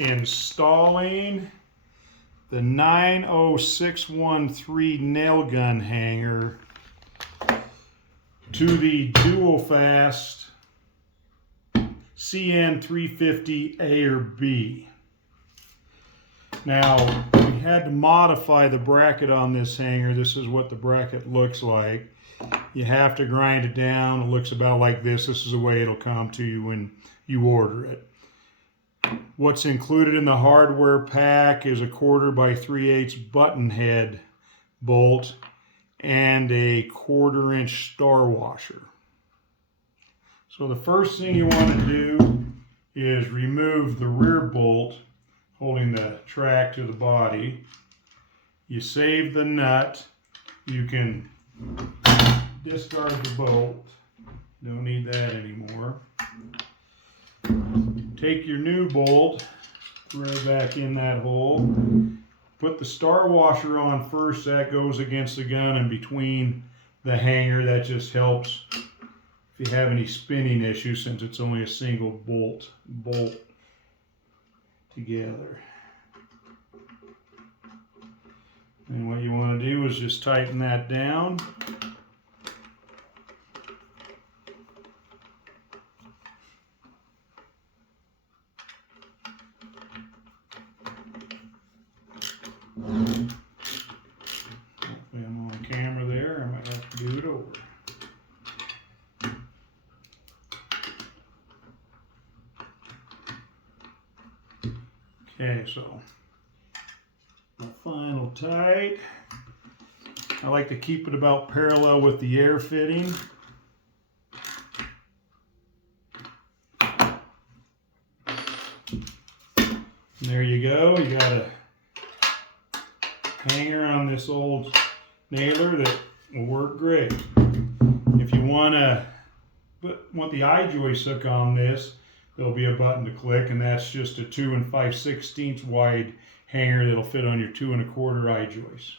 installing the 90613 nail gun hanger to the dual fast CN350A or B. Now, we had to modify the bracket on this hanger. This is what the bracket looks like. You have to grind it down. It looks about like this. This is the way it'll come to you when you order it. What's included in the hardware pack is a 1/4 by 3/8 button head bolt and a 1/4 inch star washer. So the first thing you want to do is remove the rear bolt holding the track to the body. You save the nut. You can discard the bolt. Don't need that anymore. Take your new bolt, throw it back in that hole. Put the star washer on first. That goes against the gun and between the hanger. That just helps if you have any spinning issues, since it's only a single bolt together. And what you want to do is just tighten that down. Hopefully I'm on camera there. I might have to do it over. Okay, so the final tight. I like to keep it about parallel with the air fitting. And there you go. You got a hanger on this old nailer that will work great. If you want the eye joist hook on this, there'll be a button to click, and that's just a 2 5/16 wide hanger that'll fit on your 2 1/4 eye joist.